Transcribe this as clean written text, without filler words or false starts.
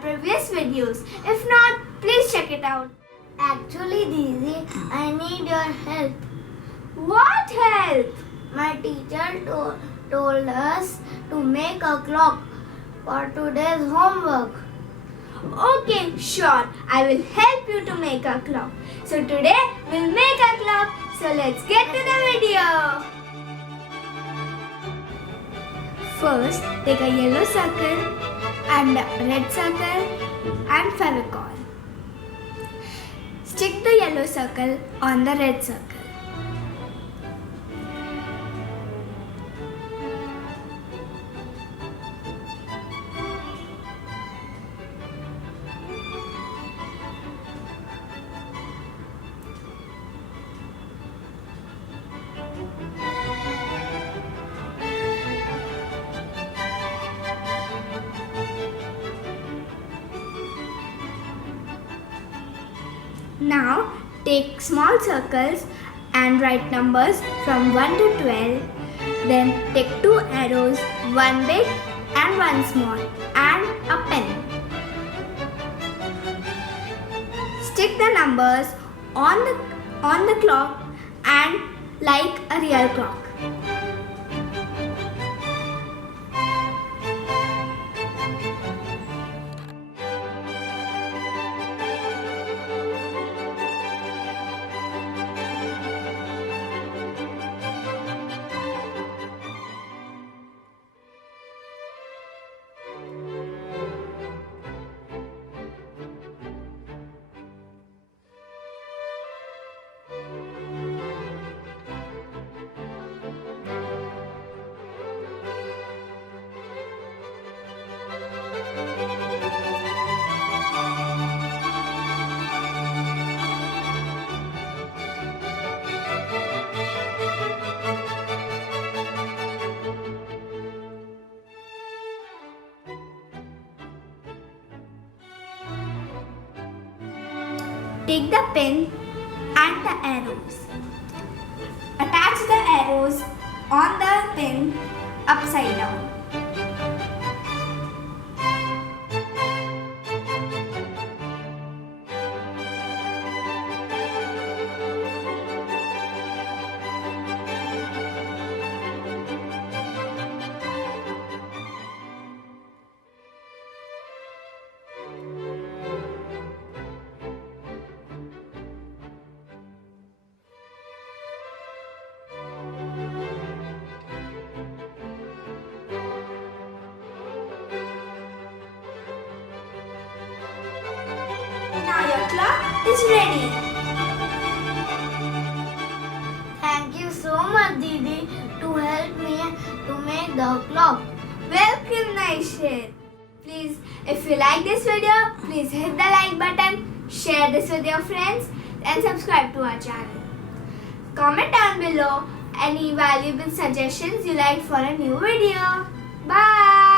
previous videos. If not, please check it out. Actually, Didi, I need your help. What help? My teacher told us to make a clock for today's homework. Okay, sure. I will help you to make a clock. So today we'll make a clock. So let's get to the video. First, take a yellow circle and a red circle and Fevicol. Stick the yellow circle on the red circle. Now take small circles and write numbers from 1 to 12. Then take 2 arrows, one big and one small, and a pen. Stick the numbers on the clock and like a real clock. Take the pen and the arrows. Attach the arrows on the pen upside down. Now your clock is ready. Thank you so much, Didi, to help me to make the clock. Welcome, Naishir. Please, if you like this video, please hit the like button, share this with your friends, and subscribe to our channel. Comment down below any valuable suggestions you like for a new video. Bye.